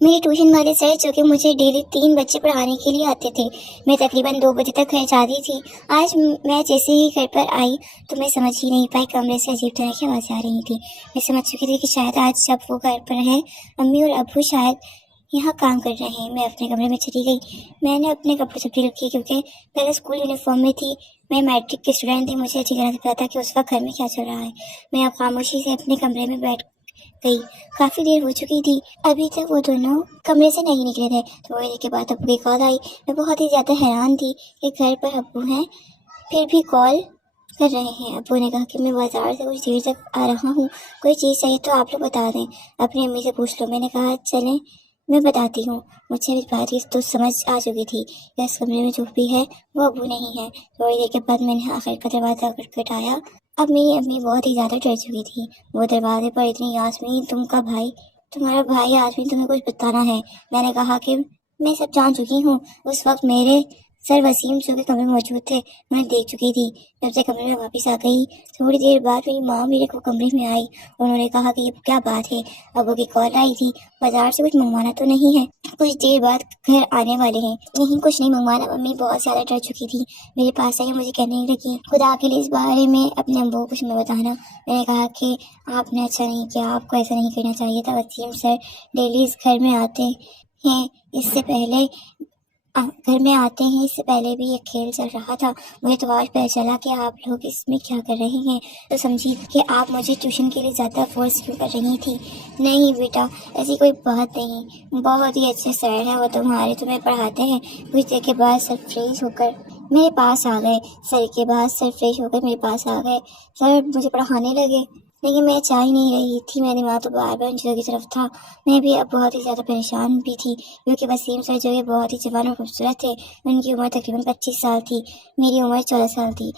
میرے ٹیوشن والے سر جو کہ مجھے ڈیلی 3 بچے پڑھانے کے لیے آتے تھے، میں تقریباً 2 بجے تک گھر جاتی تھی۔ آج میں جیسے ہی گھر پر آئی تو میں سمجھ ہی نہیں پائی، کمرے سے عجیب طرح کی آوازیں آ رہی تھیں۔ میں سمجھ چکی تھی کہ شاید آج جب وہ گھر پر ہیں امی اور ابو شاید یہاں کام کر رہے ہیں۔ میں اپنے کمرے میں چلی گئی۔ میں نے اپنے کپڑے تبدیل کیے کیونکہ پہلے اسکول یونیفارم میں تھی، میں میٹرک کی اسٹوڈنٹ تھی، مجھے اچھی طرح سے پتا تھا کہ اس وقت گھر میں کیا چل رہا ہے۔ میں اب خاموشی سے اپنے کمرے میں بیٹھ گئی۔ کافی دیر ہو چکی تھی، ابھی تک وہ دونوں کمرے سے نہیں نکلے تھے۔ تھوڑی دیر کے بعد ابو کی کال آئی۔ میں بہت ہی زیادہ حیران تھی کہ گھر پر ابو ہیں پھر بھی کال کر رہے ہیں۔ ابو نے کہا کہ میں بازار سے کچھ دیر تک آ رہا ہوں، کوئی چیز چاہیے تو آپ لوگ بتا دیں، اپنی امی سے پوچھ لو۔ میں نے کہا چلیں میں بتاتی ہوں۔ مجھے اس بات کی تو سمجھ آ چکی تھی کہ اس کمرے میں جو بھی ہے وہ ابو نہیں ہے۔ تھوڑی دیر کے بعد میں نے آخر کا دروازہ کھٹکھٹایا۔ اب میری امی بہت ہی زیادہ ڈر چکی تھی۔ وہ دروازے پر اتنی، یاسمین تم کا بھائی، تمہارا بھائی یاسمین، تمہیں کچھ بتانا ہے۔ میں نے کہا کہ میں سب جان چکی ہوں۔ اس وقت میرے سر وسیم جو کہ کمرے میں موجود تھے انہیں دیکھ چکی تھی۔ جب سے کمرے میں واپس آ گئی، تھوڑی دیر بعد میری ماں میرے کو کمرے میں آئی۔ انہوں نے کہا کہ یہ کیا بات ہے، ابو کی کال آئی تھی، بازار سے کچھ منگوانا تو نہیں ہے، کچھ دیر بعد گھر آنے والے ہیں۔ نہیں کچھ نہیں منگوانا۔ امی بہت زیادہ ڈر چکی تھی، میرے پاس آئی، مجھے کہنے لگی خدا کے لیے اس بارے میں اپنے ابو کو کچھ مت بتانا۔ میں نے کہا کہ آپ نے اچھا نہیں کیا، آپ کو ایسا نہیں کرنا چاہیے تھا۔ وسیم سر ڈیلی اس گھر میں آتے ہیں، اس سے پہلے بھی یہ کھیل چل رہا تھا۔ مجھے تو آج پتہ چلا کہ آپ لوگ اس میں کیا کر رہے ہیں، تو سمجھی کہ آپ مجھے ٹیوشن کے لیے زیادہ فورس کیوں کر رہی تھی۔ نہیں بیٹا ایسی کوئی بات نہیں، بہت ہی اچھے سر ہیں وہ تمہیں پڑھاتے ہیں۔ کچھ دیر کے بعد سر فریش ہو کر میرے پاس آ گئے۔ سر مجھے پڑھانے لگے، لیکن میں چاہ ہی نہیں رہی تھی، میرا دماغ تو بار بار ان چیزوں کی طرف تھا۔ میں بھی اب بہت ہی زیادہ پریشان بھی تھی کیونکہ وسیم سر جو کہ بہت ہی جوان اور خوبصورت تھے، ان کی عمر تقریباً 25 سال تھی، میری عمر 14 سال تھی۔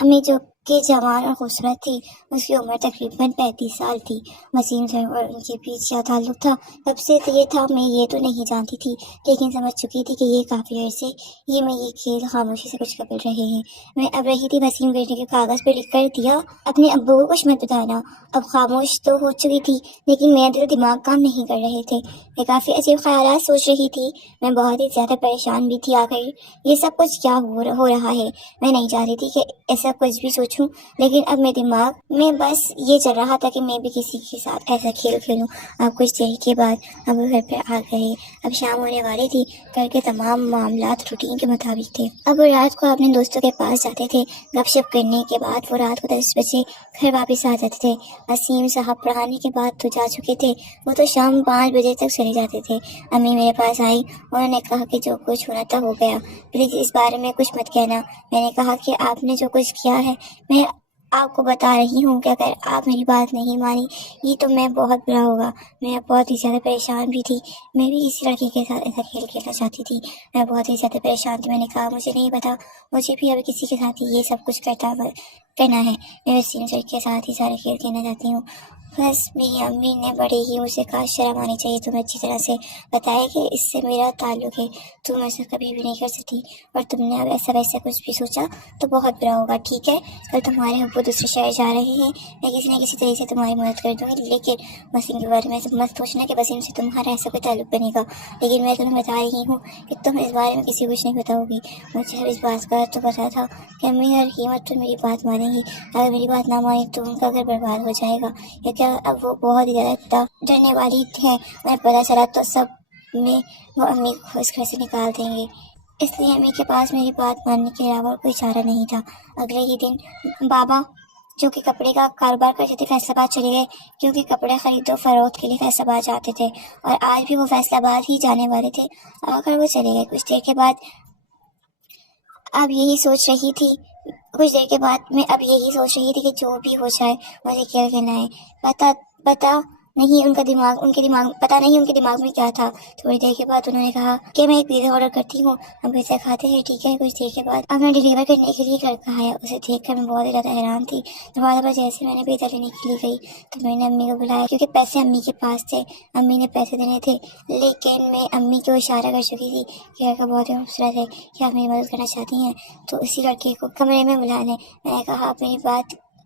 امی جو کہ جوان اور خوبصورت تھی، اس کی عمر تقریباً 35 سال تھی۔ وسیم سر اور ان کے بیچ کیا تعلق تھا، کب سے یہ تھا میں یہ تو نہیں جانتی تھی، لیکن سمجھ چکی تھی کہ یہ کافی عرصے یہ کھیل خاموشی سے کچھ کر رہے ہیں۔ میں اب رہی تھی وسیم کرنے کے کاغذ پہ لکھ کر دیا اپنے ابو کو کچھ مت بتانا۔ اب خاموش تو ہو چکی تھی لیکن میرا دل و دماغ کام نہیں کر رہے تھے۔ میں کافی عجیب خیالات سوچ رہی تھی، میں بہت ہی زیادہ پریشان بھی تھی۔ آخر یہ سب کچھ کیا ہو رہا ہے، میں نہیں چاہتی تھی کہ ایسا کچھ بھی سوچوں، لیکن اب میرے دماغ میں بس یہ چل رہا تھا کہ میں بھی کسی کے ساتھ ایسا کھیل کھیلوں۔ اب کچھ دیر کے بعد اب گھر پہ آ گئے۔ اب شام ہونے والی تھی، گھر کے تمام معاملات روٹین کے مطابق تھے۔ اب وہ رات کو اپنے دوستوں کے پاس جاتے تھے، گپ شپ کرنے کے بعد وہ رات کو 10 بجے گھر واپس آ جاتے تھے۔ وسیم صاحب پڑھانے کے بعد تو جا چکے تھے، وہ تو شام 5 بجے تک چلے جاتے تھے۔ امی میرے پاس آئی، انہوں نے کہا کہ جو کچھ ہونا تھا ہو گیا، پلیز اس بارے میں کچھ مت کہنا۔ میں نے کہا کہ آپ نے جو کچھ کیا ہے میں آپ کو بتا رہی ہوں کہ اگر آپ میری بات نہیں مانی یہ تو میں بہت برا ہوگا۔ میں بہت ہی زیادہ پریشان بھی تھی، میں بھی کسی لڑکی کے ساتھ ایسا کھیل کھیلنا چاہتی تھی، میں بہت ہی زیادہ پریشان تھی۔ میں نے کہا مجھے نہیں پتا، مجھے بھی اب کسی کے ساتھ یہ سب کچھ کرنا ہے، میں وسیم سر کے ساتھ ہی سارے کھیل کھیلنا چاہتی ہوں۔ بس میری امی نے بڑے ہی مجھے کہا شرم آنی چاہیے، تمہیں اچھی طرح سے بتایا کہ اس سے میرا تعلق ہے، تم ایسا کبھی بھی نہیں کر سکتی، اور تم نے اب ایسا ویسا کچھ بھی سوچا تو بہت برا ہوگا، ٹھیک ہے؟ کل تمہارے ابو دوسرے شہر جا رہے ہیں، میں کسی نہ کسی طریقے سے تمہاری مدد کر دوں گی، لیکن وسیم کے بارے میں مت سوچنا کہ وسیم سے تمہارا ایسا کوئی تعلق بنے گا۔ لیکن میں تمہیں بتا رہی ہوں کہ تم اس بارے میں کسی کو کچھ نہیں بتاؤ گی۔ مجھے اب اس بات کا تو پتا تھا کہ امی ہر قیمت پر میری بات مانیں گی، اگر میری بات نہ مانی تو ان کا گھر برباد ہو جائے گا، کیونکہ اب وہ بہت ہی زیادہ ڈرنے والی ہے، انہیں پتہ چلا تو سب میں وہ امی کو اس گھر سے نکال دیں گے۔ اس لیے امی کے پاس میری بات ماننے کے علاوہ کوئی چارہ نہیں تھا۔ اگلے ہی دن بابا جو کہ کپڑے کا کاروبار کرتے تھے فیصل آباد چلے گئے، کیونکہ کپڑے خرید و فروخت کے لیے فیصل آباد جاتے تھے، اور آج بھی وہ فیصل آباد ہی جانے والے تھے۔ اگر وہ چلے گئے کچھ دیر کے بعد میں اب یہی سوچ رہی تھی کہ جو بھی ہو جائے مجھے کھیل کھیلنا ہے۔ پتا نہیں ان کے دماغ میں کیا تھا۔ تھوڑی دیر کے بعد انہوں نے کہا کہ میں ایک پیزا آرڈر کرتی ہوں، ہم پیزا کھاتے ہیں، ٹھیک ہے؟ کچھ دیر کے بعد اب میں ڈیلیور کرنے کے لیے گھر کا آیا، اسے دیکھ کر میں بہت ہی زیادہ حیران تھی۔ دروازے پر جیسے میں نے پیزا لینے کے لیے گئی تو میں نے امی کو بلایا، کیونکہ پیسے امی کے پاس تھے، امی نے پیسے دینے تھے، لیکن میں امی کو اشارہ کر چکی تھی کہ لڑکا بہت ہی خوبصورت ہے، کیا آپ میری مدد کرنا چاہتی ہیں؟ تو اسی لڑکے کو کمرے میں بلا لیں۔ میں نے کہا آپ میری بات